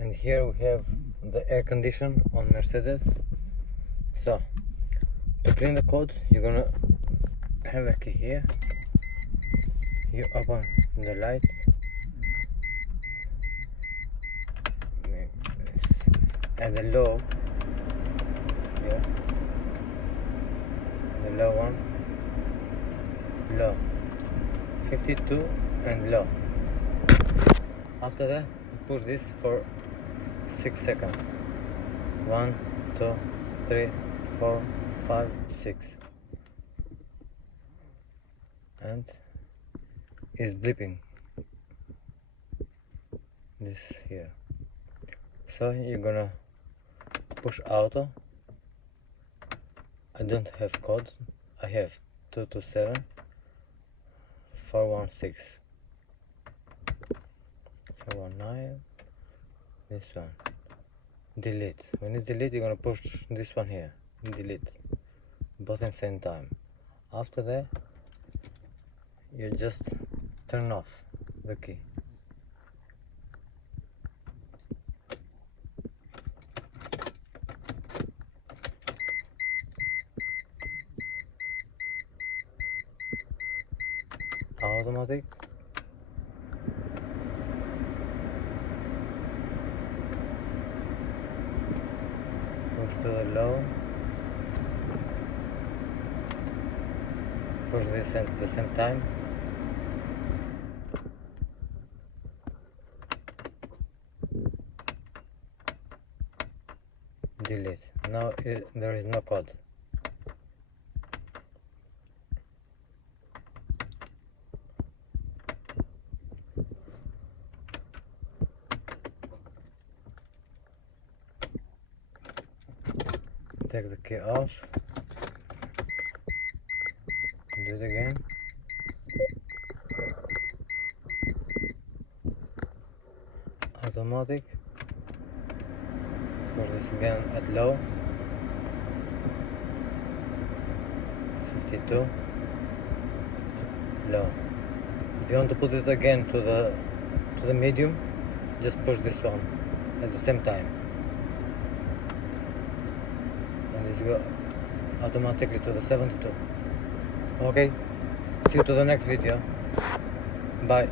And here we have the air condition on Mercedes. So to clean the code, you're gonna have the key here. You open the lights, at the low, yeah, the low one, low, 52 and low. After that, you push this for 6 seconds. 1, 2, 3, 4, 5, 6, and it's blipping this here. So you're gonna push auto. I don't have code. I have 227 416 419. This one. Delete. When it's delete, you're gonna push this one here. Delete. Both at the same time. After that, you just turn off the key. Automatic. Push to the low. Push this at the same time. Delete. Now there is no code. Take the key off. Do it again. Automatic. Push this again at low. 52. Low. If you want to put it again to the medium, just push this one at the same time. And this go automatically to the 72. Okay, see you to the next video. Bye.